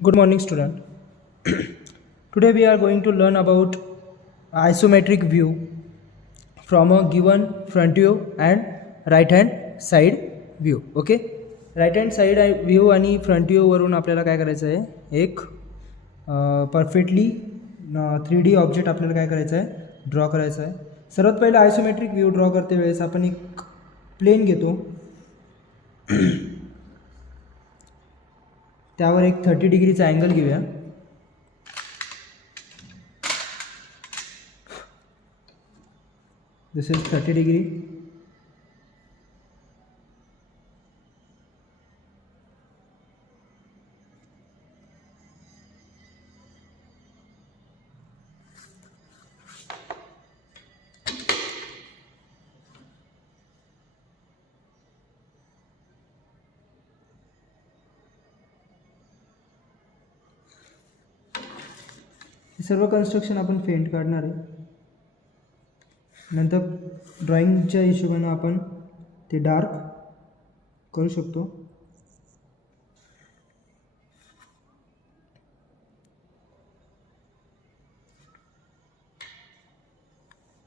Good morning, student. Today we are going to learn about isometric view from a given front view and right hand side view. Okay, right hand side view आणि front view वरून आपल्याला काय करायचं आहे, एक perfectly 3D object आपल्याला काय करायचं आहे, ड्रॉ करायचं आहे. सर्वात पहिला आयसोमेट्रिक व्ह्यू ड्रॉ करते वेळेस आपण एक प्लेन घेतो, त्यावर एक 30 डिग्रीचा अँगल घेऊया. This is 30 degree. सर्व कन्स्ट्रक्शन आपण फेंट काढणार आहे. नंतर ड्रॉइंगच्या हिशोबाने आपण ते डार्क करू शकतो.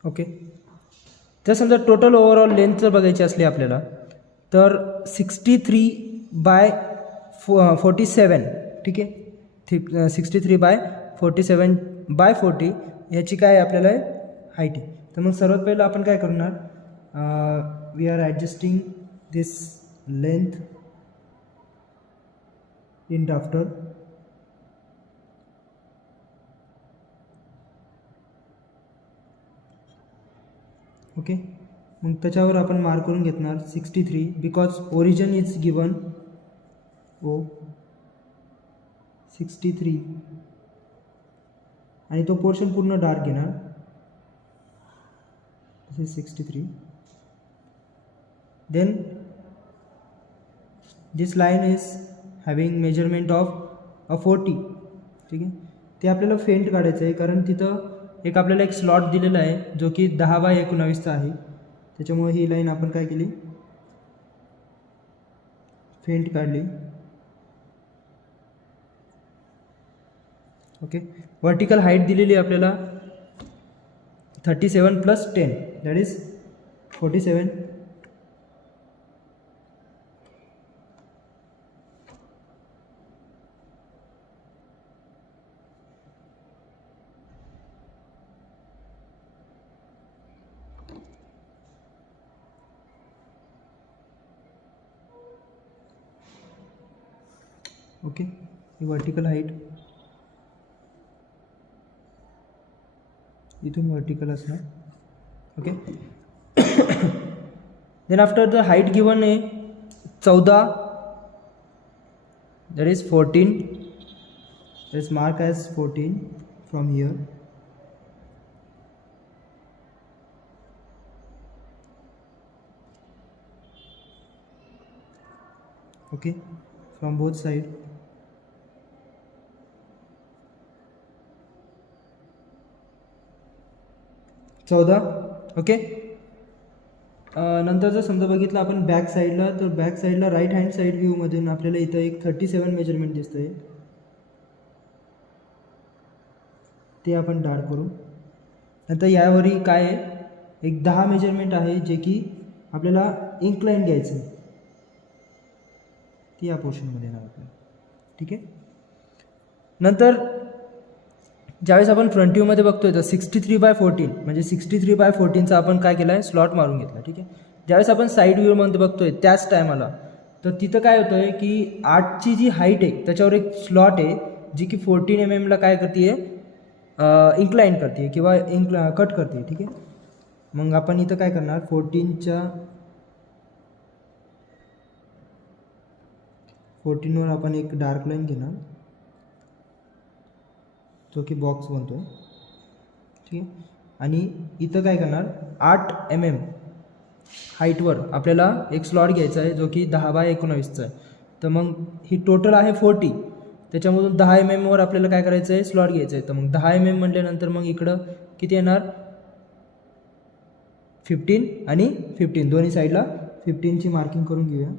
ओके, जर समजा टोटल ओव्हरऑल लेंथ जर बघायची असली आपल्याला तर 63/47, ठीक आहे, 63/47/40 ह्याची काय आपल्याला हाईट आहे. तर मग सर्वात पहिलं आपण काय करणार, we are adjusting this length in drafter. Okay, मग त्याच्यावर आपण मार्क करून घेणार 63 because origin is given O 63 आणि तो पोर्शन पूर्ण डार्क घेणार. This is 63. Then this line is having measurement of 40, ठीक आहे. ते आपल्याला फेंट काढायचं आहे कारण तिथं एक आपल्याला एक स्लॉट दिलेला आहे जो की 10/19 आहे. त्याच्यामुळे ही लाईन आपण काय केली, फेंट काढली. ओके, वर्टिकल हाईट दिलेली आहे आपल्याला 37 + 10 दॅट इज 47. ओके, ही वर्टिकल हाईट इथून वर्टिकल असणार. Okay, then after the height given आहे 14, that is 14, that is mark as 14 from here. Okay, from both side. Okay, नंतर जर समजा बघितलं आपण बॅक साईडला, तर बॅक साईडला राईट हँड साईड व्ह्यूमधून आपल्याला इथं एक 37 मेजरमेंट दिसतं आहे. ते आपण डार्क करू. नंतर यावरही काय आहे, एक 10 मेजरमेंट आहे जे की आपल्याला इन्क्लाइन घ्यायचं आहे, ती या पोर्शनमध्ये येणार आपल्याला. ठीक आहे. नंतर ज्यावेळेस आपण फ्रंट व्ह्यूमध्ये बघतोय तर 63/14 म्हणजे 63/14चा आपण काय केला आहे, स्लॉट मारून घेतला. ठीक आहे. ज्यावेळेस आपण साईड व्ह्यूमध्ये बघतोय त्याच टायमाला तर तिथं काय होतं आहे की 8ची जी हाईट आहे त्याच्यावर एक स्लॉट आहे जी की 14 mm काय करते आहे, इन्क्लाइन करते किंवा कट करते. ठीक आहे. मग आपण इथं काय करणार, 14वर आपण एक डार्क लाईन घेणार जो की बॉक्स बनतो. ठीक आहे. आणि इथं काय करणार, 8 mm हाईटवर आपल्याला एक स्लॉट घ्यायचा आहे जो की 10/19चा आहे. तर मग ही टोटल आहे 40, त्याच्यामधून 10 mm वर आपल्याला काय करायचं आहे, स्लॉट घ्यायचं आहे. तर मग 10 mm म्हटल्यानंतर मग इकडं किती येणार, 15 आणि 15 दोन्ही साईडला 15ची मार्किंग करून घेऊया.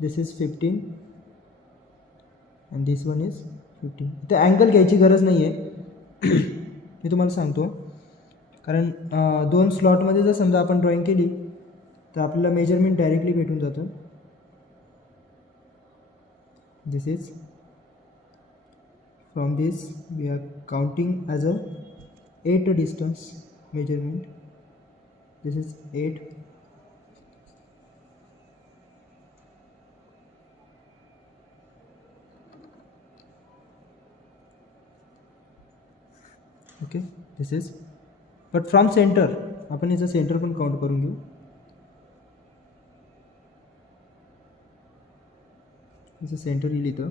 This is 15 and this one is 15. इथे अँगल घ्यायची गरज नाही आहे मी तुम्हाला सांगतो, कारण दोन स्लॉटमध्ये जर समजा आपण ड्रॉईंग केली तर आपल्याला मेजरमेंट डायरेक्टली भेटून जातं. This is from this we are counting as a 8 distance measurement. This is 8. Okay, this is, but from center आपण याचा सेंटर पण काउंट करून घेऊ. याचं सेंटर येईल इथं.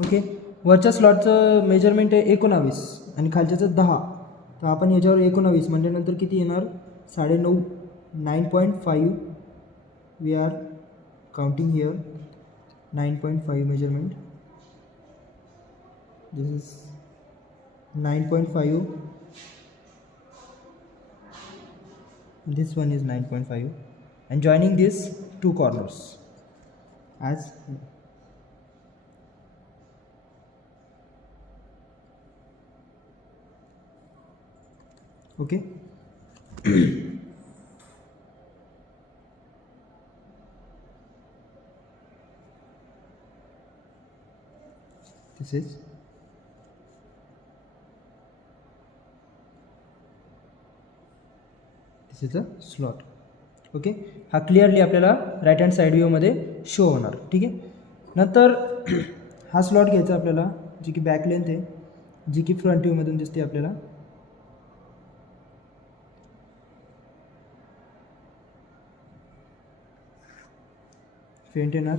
ओके, वरच्या स्लॉटचं मेजरमेंट आहे 19 आणि खालच्याचं 10. तर आपण याच्यावर 19 म्हटल्यानंतर किती येणार? 9.5. 9.5 we are counting here. 9.5 measurement. This is 9.5. This one is 9.5 and joining these two corners as okay. This is a slot. Okay, हा क्लिअरली आपल्याला राईट हँड साईड व्ह्यूमध्ये शो होणार. ठीक आहे, नंतर हा स्लॉट घ्यायचा आपल्याला, जी की बॅक लेंथ आहे, जी की फ्रंट व्ह्यूमधून दिसते आपल्याला. फ्रंट येणार.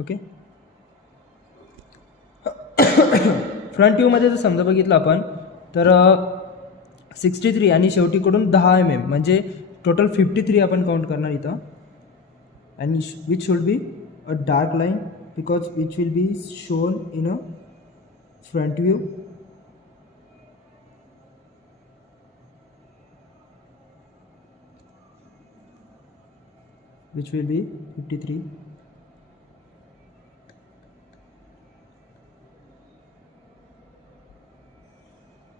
ओके, फ्रंट व्ह्यूमध्ये जर समजा बघितलं आपण तर 63 आणि शेवटीकडून 10 mm म्हणजे टोटल 53 आपण काउंट करणार इथं. And which should be a dark line because which will be shown in a front view. which will be 53.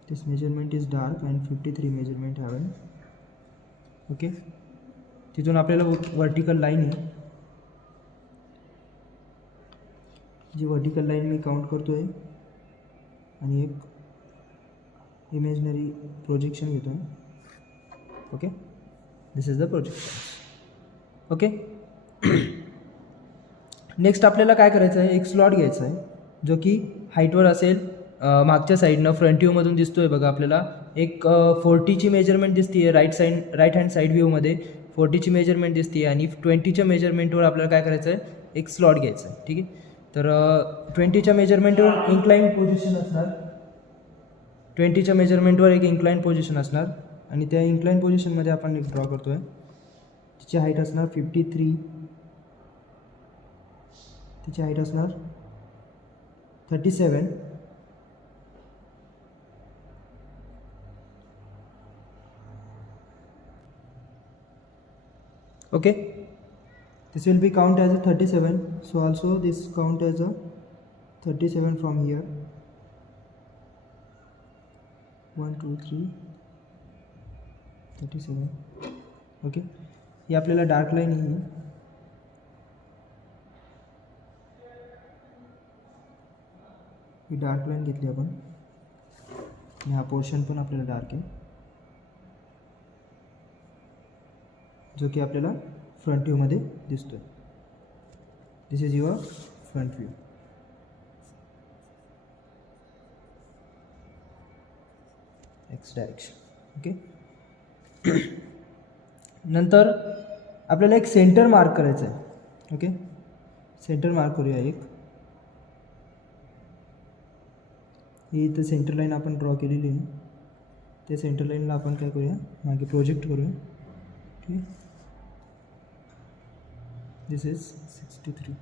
This measurement is dark and 53 measurement haven. Okay, तिथून आपल्याला वर्टिकल लाईन आहे, जी वर्टिकल लाईन मी काउंट करतो आहे आणि एक imaginary projection घेतो आहे. Okay, this is the projection. Okay, next आपल्याला काय करायचं आहे, एक स्लॉट घ्यायचा आहे जो की हाईटवर असेल. मागच्या साईडनं फ्रंट व्ह्यूमधून दिसतोय बघा आपल्याला एक 40ची मेजरमेंट दिसते आहे. राईट हँड साईड व्ह्यूमध्ये 40ची मेजरमेंट दिसते आणि 20च्या मेजरमेंटवर आपल्याला काय करायचं आहे, एक स्लॉट घ्यायचा आहे. ठीक आहे, तर 20च्या मेजरमेंटवर इन्क्लाइन पोझिशन असणार. 20च्या मेजरमेंटवर एक इन्क्लाइन पोझिशन असणार आणि त्या इन्क्लाइन पोझिशनमध्ये आपण एक ड्रॉ करतो आहे. तिची हाईट असणार 53. तिची हाईट असणार 37. okay, this will be count as a 37, so also this count as a 37 from here. 1 2 3 37. ओके, ही आपल्याला डार्क लाईन ही डार्क लाईन घेतली आपण आणि हा पोर्शन पण आपल्याला डार्क आहे जो की आपल्याला फ्रंट व्ह्यूमध्ये दिसतोय. This is your front view. X direction. Okay, नंतर आपल्याला एक सेंटर मार्क करायचं आहे. ओके, सेंटर मार्क करूया. एक ही इथं सेंटर लाईन आपण ड्रॉ केलेली आहे. त्या सेंटर लाईनला आपण काय करूया, मागे प्रोजेक्ट करूया. Okay, this is 63.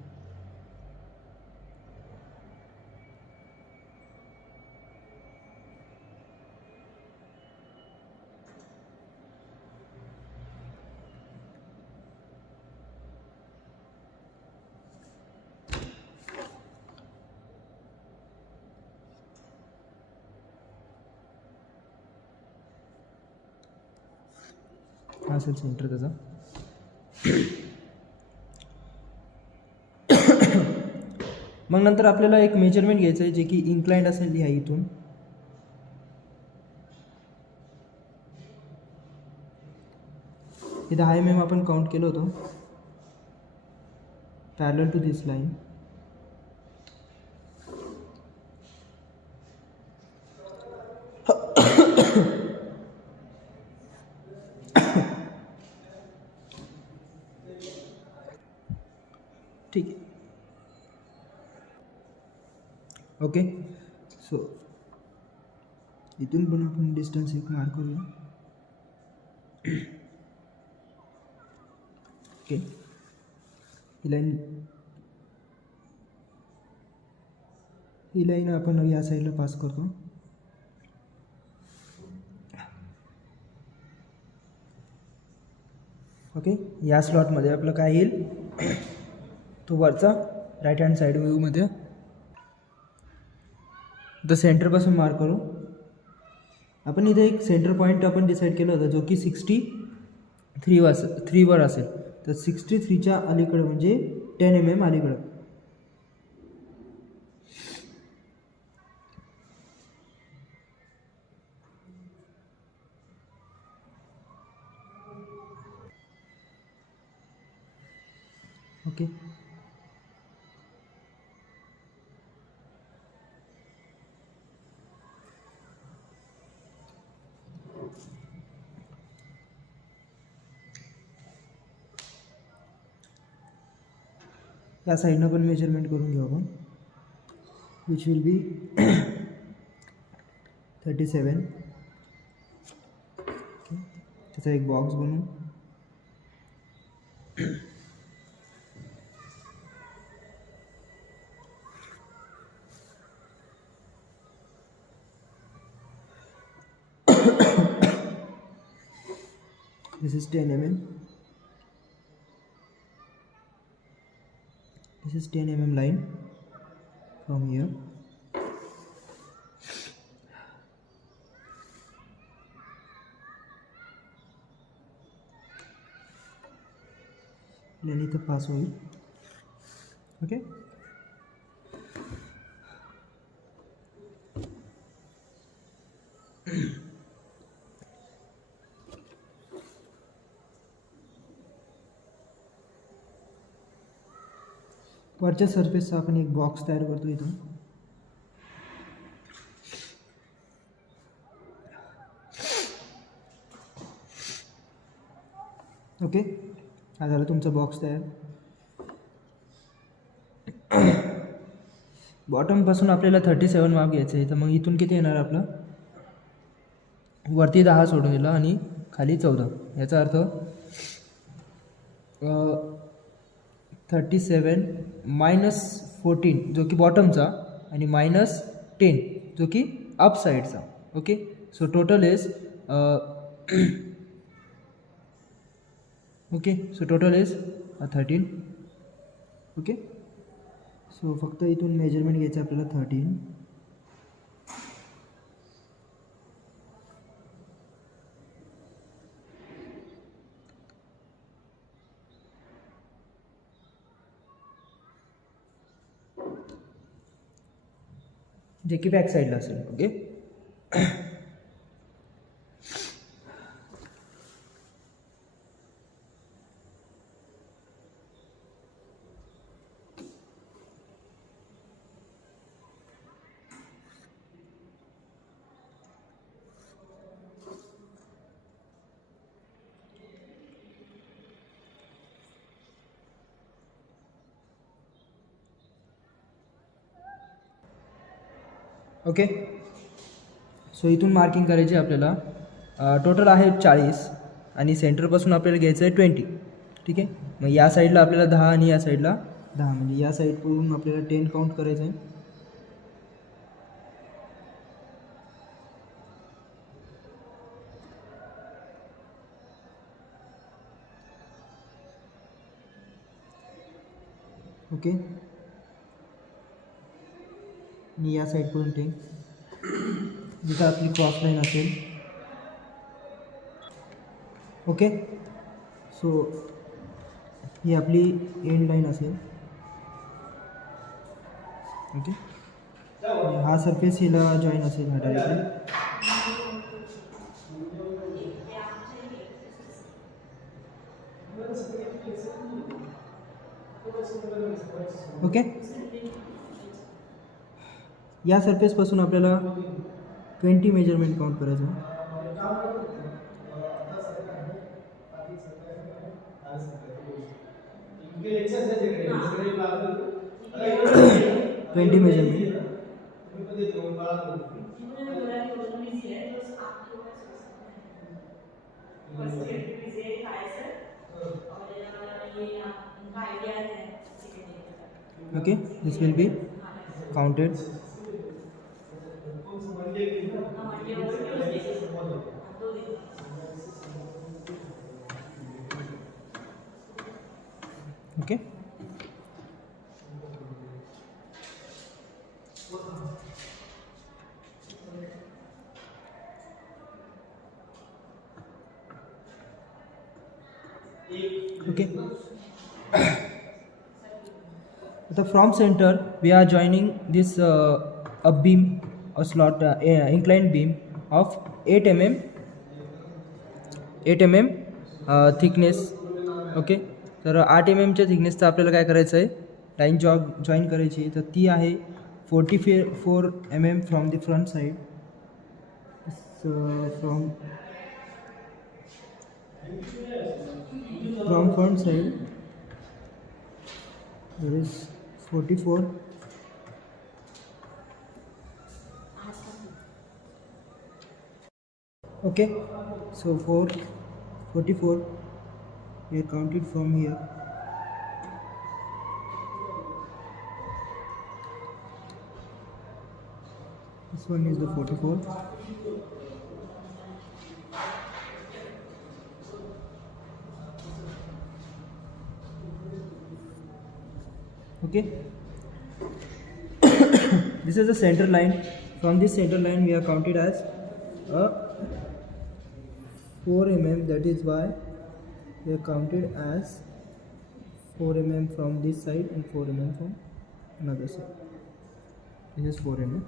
हा असेल सेंटर त्याचा. मग नंतर आपल्याला एक मेजरमेंट घ्यायचं आहे जे की इन्क्लाइंड असेल ह्या इथून. इथं हाय MM आपण काउंट केलं होतं पॅरलल टू दिस लाईन. ठीक आहे. ओके, सो इथून पण आपण डिस्टन्स एक मार्क करूया. ओके, ही लाईन आपण या साईडला पास करतो. ओके, या स्लॉटमध्ये आपलं काय येईल तो वरचा राईट हँड साईड व्ह्यूमध्ये. तर सेंटरपासून मार्क करू आपण. इथे एक सेंटर पॉईंट आपण डिसाईड केलं होतं जो की 63 वर असेल. तर 63च्या अलीकडं म्हणजे 10 mm अलीकडं. ओके, या साईडनं पण मेजरमेंट करून घेऊ आपण. Which will be 37. ओके, त्याचा एक बॉक्स बनवू. This is 10 mm. This is 10 mm line from here. Then it pass होईल. Okay. वरच्या सरफेसचा आपण एक बॉक्स तयार करतो इथून. ओके, हा झाला तुमचा बॉक्स तयार. बॉटमपासून आपल्याला 37 माप घ्यायचं आहे. तर मग इथून किती येणार आपलं, वरती 10 सोडून दिलं आणि खाली 14. याचा अर्थ 37 - 14 जो की बॉटमचा आणि -10 जो की अप साईडचा. Okay, so total is okay, so total is 13. Okay, so फक्त इथून मेजरमेंट घ्यायचं आपल्याला 13. जे की बॅक साईडला असेल. ओके, ओके, सो इथून मार्किंग करायची आपल्याला. टोटल आहे 40. आणि सेंटरपासून आपल्याला घ्यायचं आहे 20. ठीक आहे. मग या साईडला आपल्याला 10 आणि या साईडला 10, म्हणजे या साईडकडून आपल्याला 10 काउंट करायचं आहे. ओके. आणि या साईडकडून 10 जिथं आपली क्रॉस लाईन असेल. ओके. सो ही आपली एंड लाईन असेल. ओके. हा सरफेस हिला जॉईन असेल हा डायरेक्टली. ओके. या सरफेसपासून आपल्याला 20 मेजरमेंट काउंट करायचं आहे. 20 measurement. Okay, this will be counted. Okay. Okay. So from center we are joining this a beam, a slot, inclined beam of 8 mm thickness. Okay. तर 8 mm च्या थिकनेसचं आपल्याला काय करायचं आहे, लाईन जॉईन करायची. तर ती आहे 44 mm from the front side. From front side there is 44. Okay, so 44 we are counted from here. This one is the 44. Okay. This is the center line. From this center line we are counted as a 4 mm. That is why we are counted as 4 mm from this side and 4 mm from another side. This is 4 mm.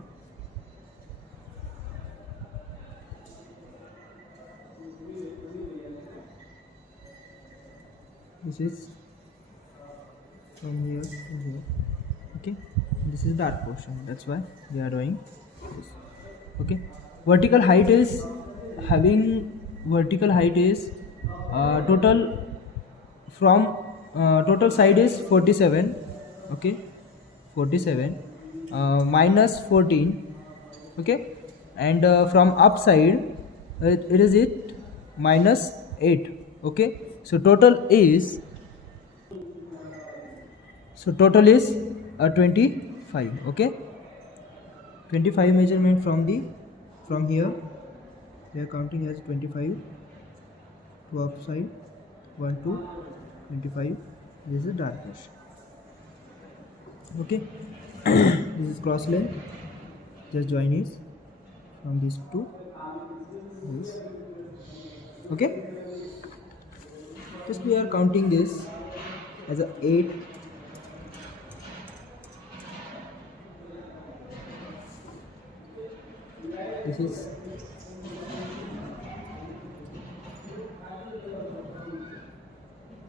This is from here to here. Okay, this is that portion, that's why we are drawing this. Okay, vertical height is total from total side is 47. Okay, 47 minus 14. Okay, and from upside it is minus 8. Okay, so total is 25. Okay, 25 measurement from here we are counting as 25 to upside 1 to 25. This is dark portion. Okay. This is cross length, just join is from this to this. Okay, just we are counting this as a 8. This is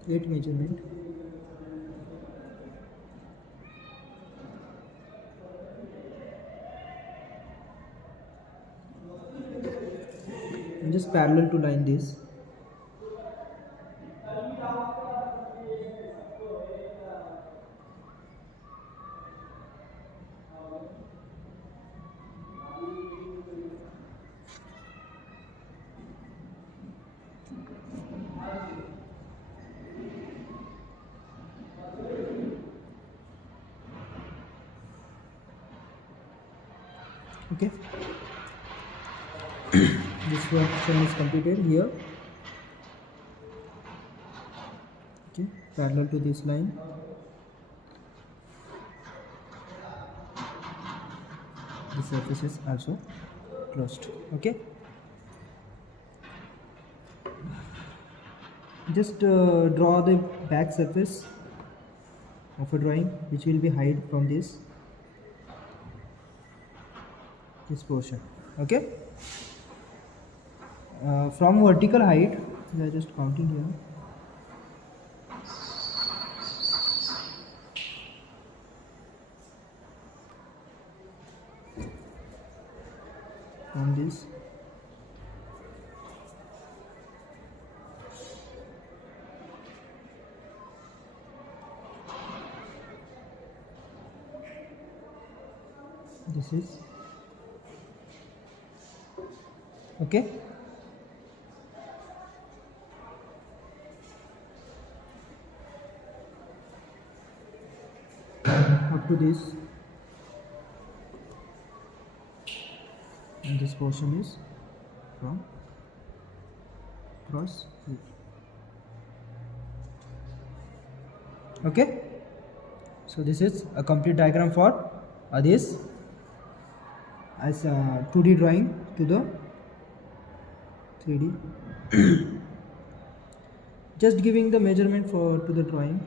8 measurement. And just parallel to line this. Okay. This section is completed here. Okay, parallel to this line. The surface is also closed. Okay. Just draw the back surface of a drawing, which will be hide from this portion. Okay. From vertical height, I just counting here. From this, this is okay. Up to this, and this portion is from cross. Okay, so this is a complete diagram for this as a 2D drawing to the 3D. Just giving the measurement for to the drawing.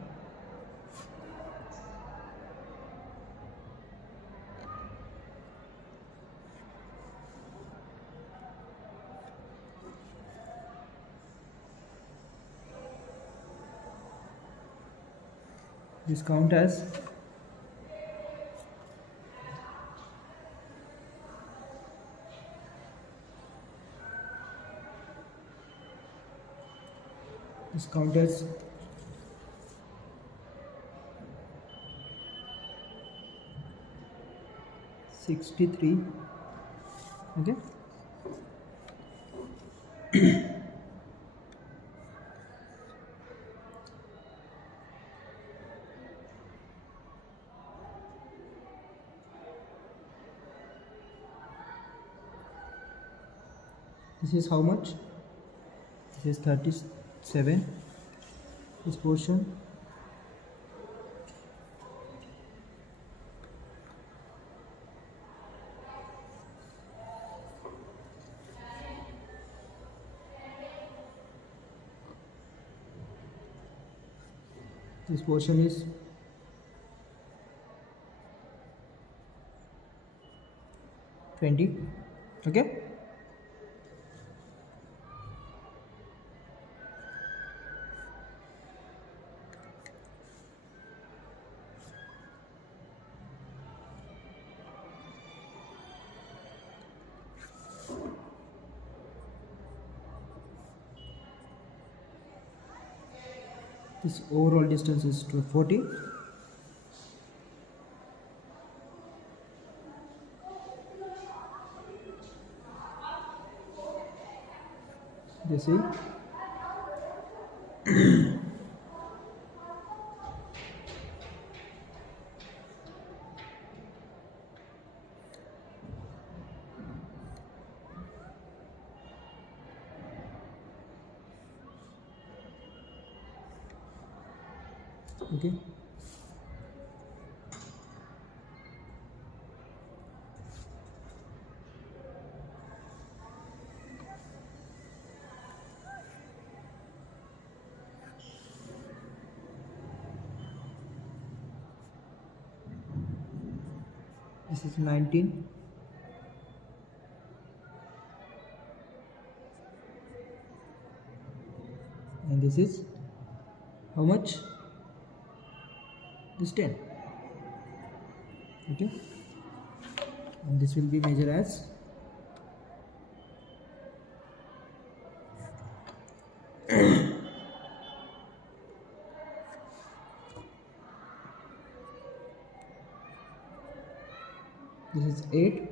This count as this count as 63. Okay. This is how much? This is 37. This portion. This portion is 20. Okay. This overall distance is to 40. You see. Okay. This is 19. And this is how much? This 10. Okay. And this will be measured as this is 8.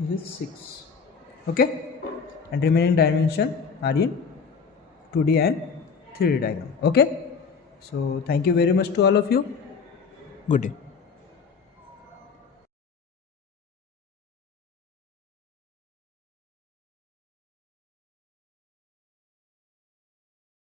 This is 6. Okay. And remaining dimension are in 2D and 3D diagram. Okay. So thank you very much to all of you. Good day.